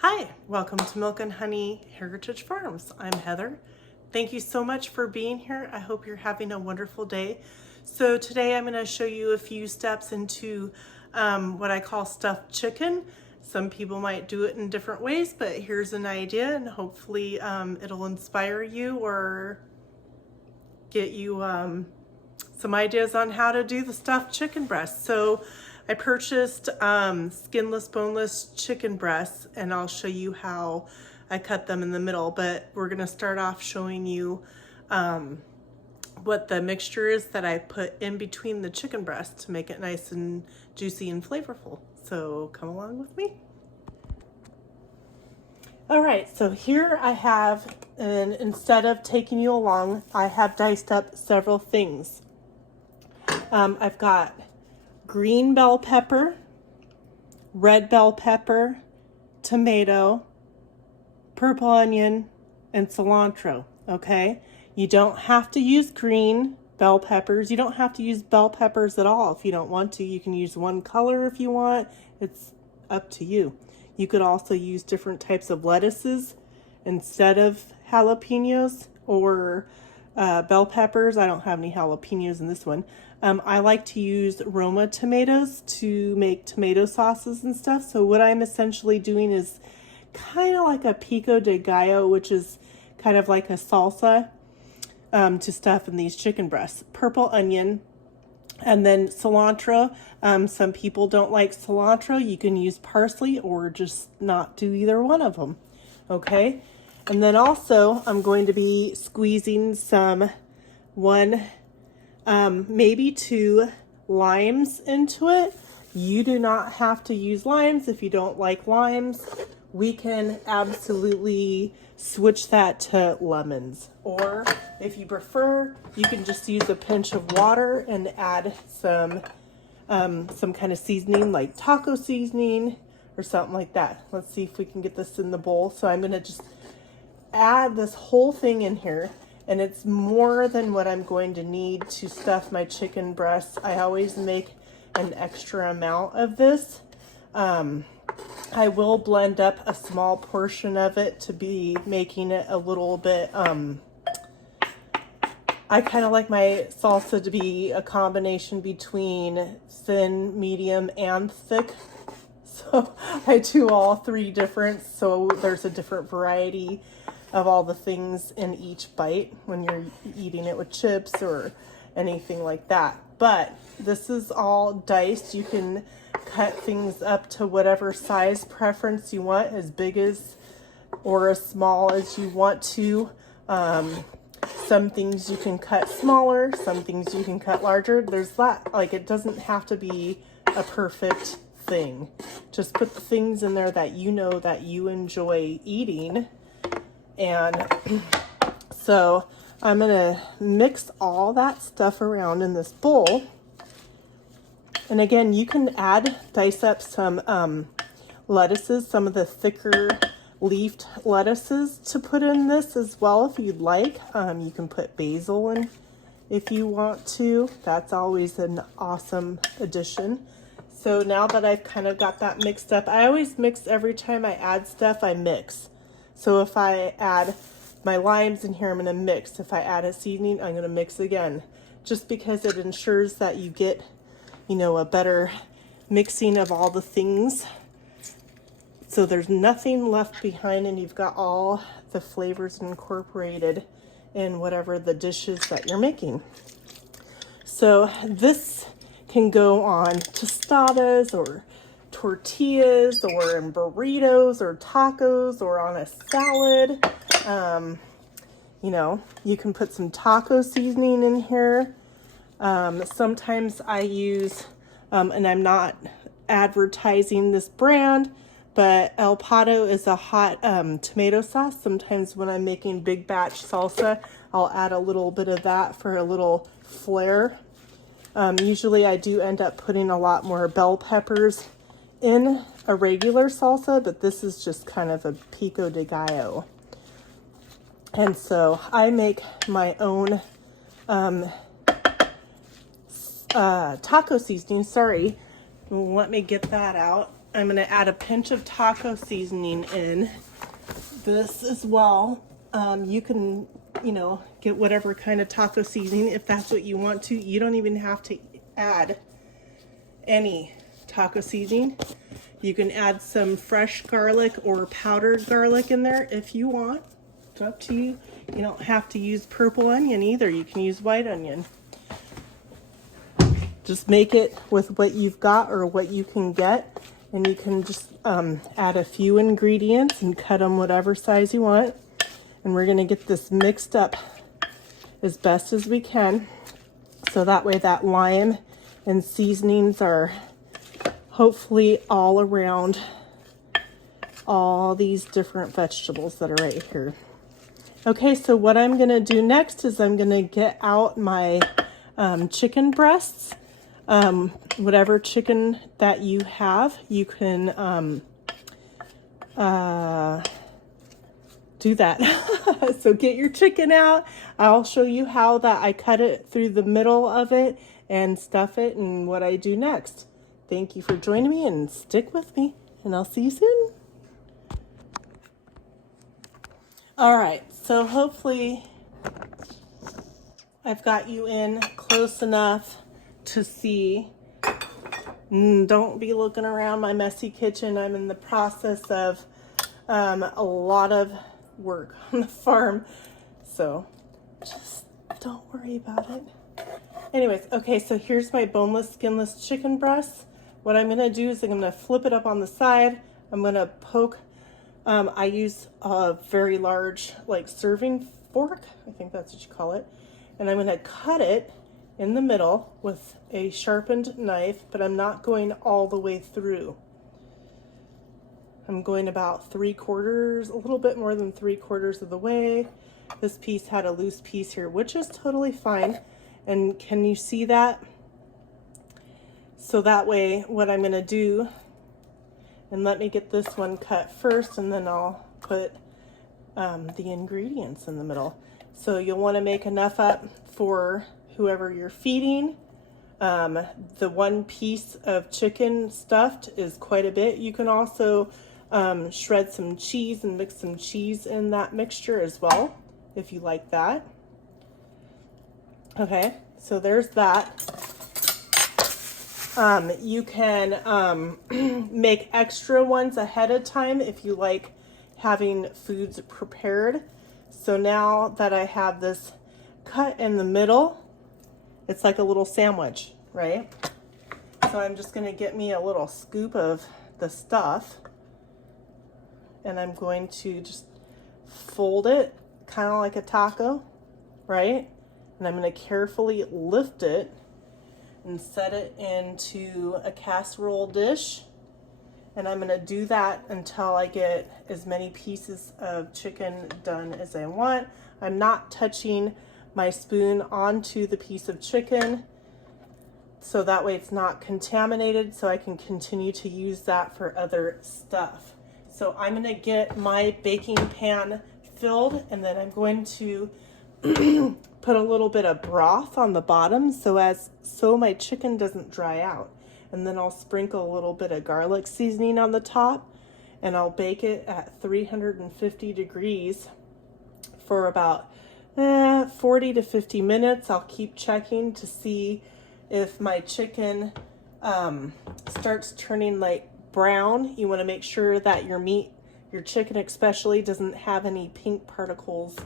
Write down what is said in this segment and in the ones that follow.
Hi, welcome to Milk and Honey Heritage Farms. I'm Heather. Thank you so much for being here. I hope you're having a wonderful day. So today I'm going to show you a few steps into what I call stuffed chicken. Some people might do it in different ways, but here's an idea, and hopefully it'll inspire you or get you some ideas on how to do the stuffed chicken breast. So I purchased skinless, boneless chicken breasts, and I'll show you how I cut them in the middle, but we're gonna start off showing you what the mixture is that I put in between the chicken breasts to make it nice and juicy and flavorful. So come along with me. All right, so here I have, and instead of taking you along, I have diced up several things. I've got green bell pepper, red bell pepper, tomato, purple onion, and cilantro, okay? You don't have to use green bell peppers. You don't have to use bell peppers at all if you don't want to. You can use one color if you want. It's up to you. You could also use different types of lettuces instead of jalapenos or bell peppers. I don't have any jalapenos in this one. I like to use Roma tomatoes to make tomato sauces and stuff. So what I'm essentially doing is kind of like a pico de gallo, which is kind of like a salsa to stuff in these chicken breasts. Purple onion, and then cilantro. Some people don't like cilantro. You can use parsley or just not do either one of them. Okay. And then also I'm going to be squeezing maybe 2 limes into it. You do not have to use limes if you don't like limes. We can absolutely switch that to lemons. Or if you prefer, you can just use a pinch of water and add some kind of seasoning like taco seasoning or something like that. Let's see if we can get this in the bowl. So I'm gonna just add this whole thing in here, and it's more than what I'm going to need to stuff my chicken breasts. I always make an extra amount of this. I will blend up a small portion of it to be making it a little bit, I kind of like my salsa to be a combination between thin, medium, and thick. So I do all 3 different, so there's a different variety of all the things in each bite when you're eating it with chips or anything like that. But this is all diced. You can cut things up to whatever size preference you want, as big as or as small as you want to. Some things you can cut smaller, some things you can cut larger. There's that, like, it doesn't have to be a perfect thing. Just put the things in there that you know that you enjoy eating. And so I'm gonna mix all that stuff around in this bowl. And again, you can dice up some lettuces, some of the thicker leafed lettuces to put in this as well if you'd like. You can put basil in if you want to. That's always an awesome addition. So now that I've kind of got that mixed up, I always mix every time I add stuff, I mix. So if I add my limes in here, I'm going to mix. If I add a seasoning, I'm going to mix again, just because it ensures that you get, a better mixing of all the things. So there's nothing left behind, and you've got all the flavors incorporated in whatever the dishes that you're making. So this can go on tostadas or tortillas or in burritos or tacos or on a salad. You can put some taco seasoning in here. Sometimes I use, and I'm not advertising this brand, but El Pato is a hot tomato sauce. Sometimes when I'm making big batch salsa, I'll add a little bit of that for a little flair. Usually I do end up putting a lot more bell peppers in a regular salsa, but this is just kind of a pico de gallo. And so I make my own taco seasoning. Sorry, let me get that out. I'm going to add a pinch of taco seasoning in this as well. You can, get whatever kind of taco seasoning if that's what you want to. You don't even have to add any taco seasoning. You can add some fresh garlic or powdered garlic in there if you want. It's up to you. You don't have to use purple onion either. You can use white onion. Just make it with what you've got or what you can get. And you can just add a few ingredients and cut them whatever size you want. And we're going to get this mixed up as best as we can. So that way that lime and seasonings are hopefully all around all these different vegetables that are right here. Okay, so what I'm going to do next is I'm going to get out my chicken breasts. Whatever chicken that you have, you can do that. So get your chicken out. I'll show you how that I cut it through the middle of it and stuff it and what I do next. Thank you for joining me and stick with me, and I'll see you soon. All right, so hopefully I've got you in close enough to see. Don't be looking around my messy kitchen. I'm in the process of a lot of work on the farm, so just don't worry about it. Anyways, okay, so here's my boneless, skinless chicken breasts. What I'm gonna do is I'm gonna flip it up on the side. I'm gonna poke, I use a very large serving fork, I think that's what you call it, and I'm gonna cut it in the middle with a sharpened knife, but I'm not going all the way through. I'm going about 3/4, a little bit more than 3/4 of the way. This piece had a loose piece here, which is totally fine. And can you see that? So that way, what I'm gonna do, and let me get this one cut first, and then I'll put the ingredients in the middle. So you'll wanna make enough up for whoever you're feeding. The one piece of chicken stuffed is quite a bit. You can also shred some cheese and mix some cheese in that mixture as well, if you like that. Okay, so there's that. You can make extra ones ahead of time if you like having foods prepared. So now that I have this cut in the middle, it's like a little sandwich, right? So I'm just gonna get me a little scoop of the stuff, and I'm going to just fold it kind of like a taco, right? And I'm gonna carefully lift it and set it into a casserole dish. And I'm gonna do that until I get as many pieces of chicken done as I want. I'm not touching my spoon onto the piece of chicken, so that way it's not contaminated, so I can continue to use that for other stuff. So I'm gonna get my baking pan filled, and then I'm going to put a little bit of broth on the bottom so my chicken doesn't dry out. And then I'll sprinkle a little bit of garlic seasoning on the top, and I'll bake it at 350 degrees for about 40 to 50 minutes. I'll keep checking to see if my chicken starts turning like brown. You want to make sure that your meat, your chicken especially, doesn't have any pink particles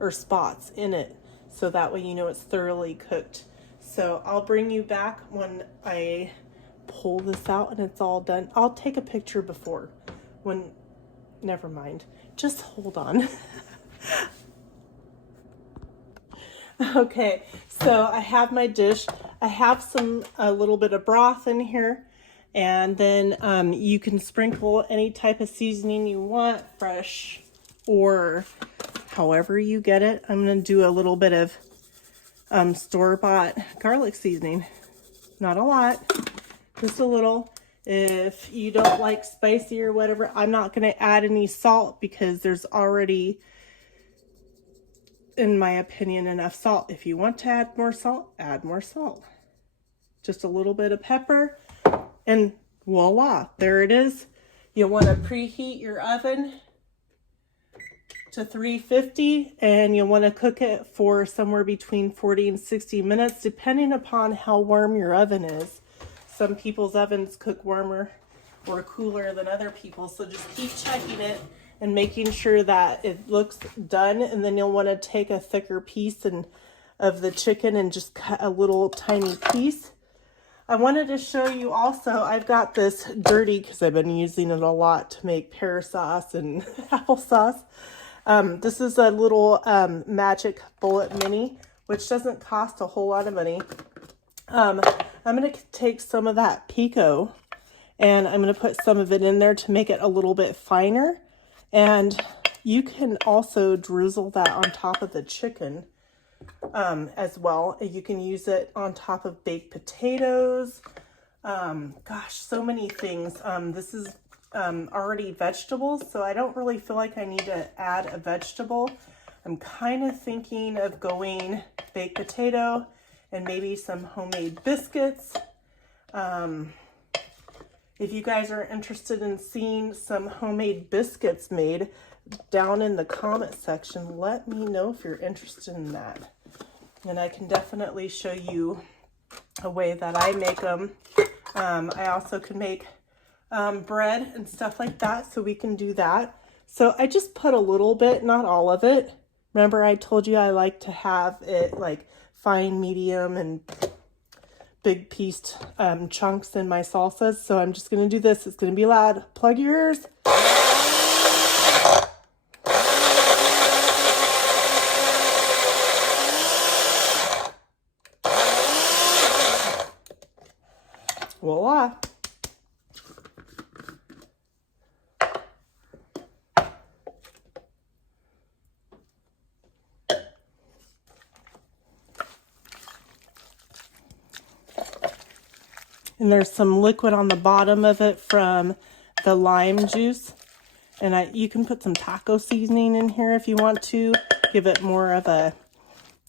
or spots in it, so that way you know it's thoroughly cooked. So I'll bring you back when I pull this out and it's all done. I'll take a picture before, never mind, just hold on. Okay, so I have my dish. I have a little bit of broth in here, and then you can sprinkle any type of seasoning you want, fresh or however you get it. I'm gonna do a little bit of store-bought garlic seasoning. Not a lot, just a little. If you don't like spicy or whatever, I'm not gonna add any salt because there's already, in my opinion, enough salt. If you want to add more salt, add more salt. Just a little bit of pepper, and voila, there it is. You want to preheat your oven to 350, and you want to cook it for somewhere between 40 and 60 minutes, depending upon how warm your oven is. Some people's ovens cook warmer or cooler than other people's, so just keep checking it and making sure that it looks done. And then you'll want to take a thicker piece of the chicken and just cut a little tiny piece. I wanted to show you also, I've got this dirty, because I've been using it a lot to make pear sauce and applesauce. This is a little Magic Bullet Mini, which doesn't cost a whole lot of money. I'm going to take some of that pico, and I'm going to put some of it in there to make it a little bit finer. And you can also drizzle that on top of the chicken as well. You can use it on top of baked potatoes. Gosh, so many things. This is already vegetables, so I don't really feel like I need to add a vegetable. I'm kind of thinking of going baked potato and maybe some homemade biscuits. If you guys are interested in seeing some homemade biscuits made, down in the comment section, let me know if you're interested in that. And I can definitely show you a way that I make them. I also can make bread and stuff like that, so we can do that. So I just put a little bit, not all of it. Remember I told you I like to have it like fine, medium, and big pieced chunks in my salsas. So I'm just going to do this. It's going to be loud. Plug your ears. Voila. And there's some liquid on the bottom of it from the lime juice. And you can put some taco seasoning in here if you want to. Give it more of a,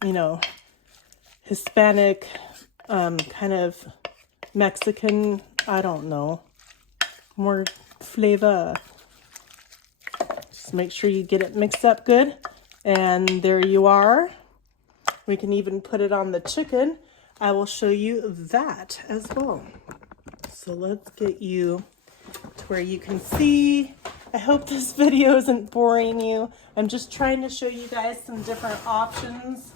you know, Hispanic, kind of Mexican, I don't know, more flavor. Just make sure you get it mixed up good. And there you are. We can even put it on the chicken. I will show you that as well. So let's get you to where you can see. I hope this video isn't boring you. I'm just trying to show you guys some different options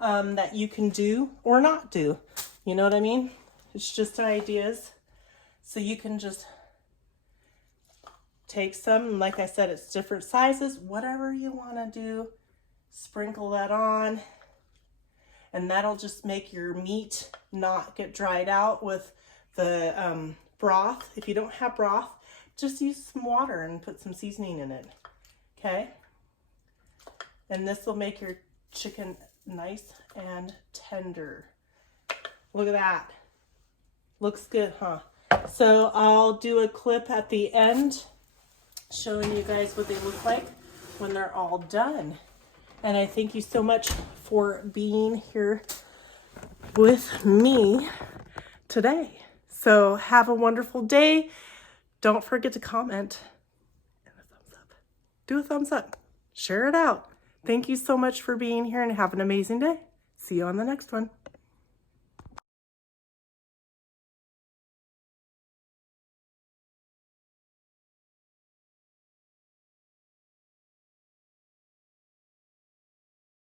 that you can do or not do. You know what I mean? It's just ideas. So you can just take some, like I said, it's different sizes, whatever you want to do. Sprinkle that on. And that'll just make your meat not get dried out with the broth. If you don't have broth, just use some water and put some seasoning in it. Okay? And this will make your chicken nice and tender. Look at that. Looks good, huh? So I'll do a clip at the end showing you guys what they look like when they're all done. And I thank you so much for being here with me today. So have a wonderful day. Don't forget to comment and a thumbs up. Do a thumbs up. Share it out. Thank you so much for being here and have an amazing day. See you on the next one.